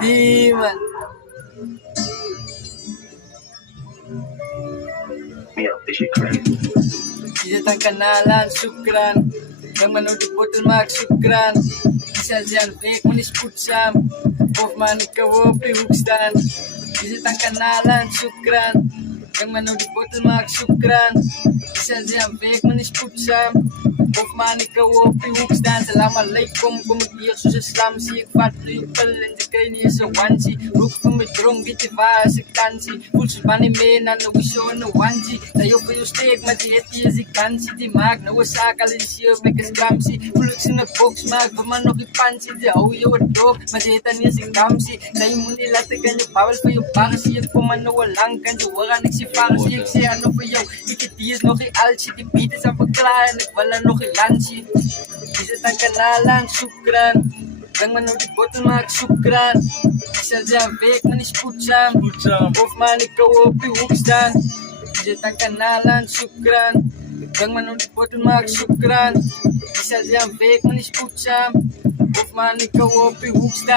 Di man. Isang kanalan, sukran. Kang manood di botol mag sukran. Isa dyan, fake manis putsam. Of man ikaw, pihugstan. Isang kanalan, sukran. Kang manood di botol mag sukran. Isa dyan, fake manis putsam. Of man ikaw, pihugstan. Salam alaikum, kumitiyak sa Islam. Siyag fatlo yung palan sa kayo niya sa wansi. Ruk pumidrong, bitiba sa kansi. Pulsos panime na nawisyo na wansi. Tayo pa yung steak, matieti si kansi. Di mag na wasaka siya, may kaskamsi. Pulog sa na box, magpamanok ipansi. Di auyo at dog, matieta niya si kamsi. Tayo mo nila taga niya, bawal pa yung para siya. Pumano walang kansi, wala nagsipara siya. Siya ano pa yung ikitiyas no kay Alci. Di pita sa pagkalayan, nagwala no kay Lansi. Isa tang kanalan, sukran. Kang manood di botol mag sukran. Isa dyan, fake manis putsam. Of man ikaw, pihugstan. Isa tang kanalan, sukran. Kang manood di botol mag sukran. Isa dyan, fake manis putsam. Of man ikaw, pihugstan.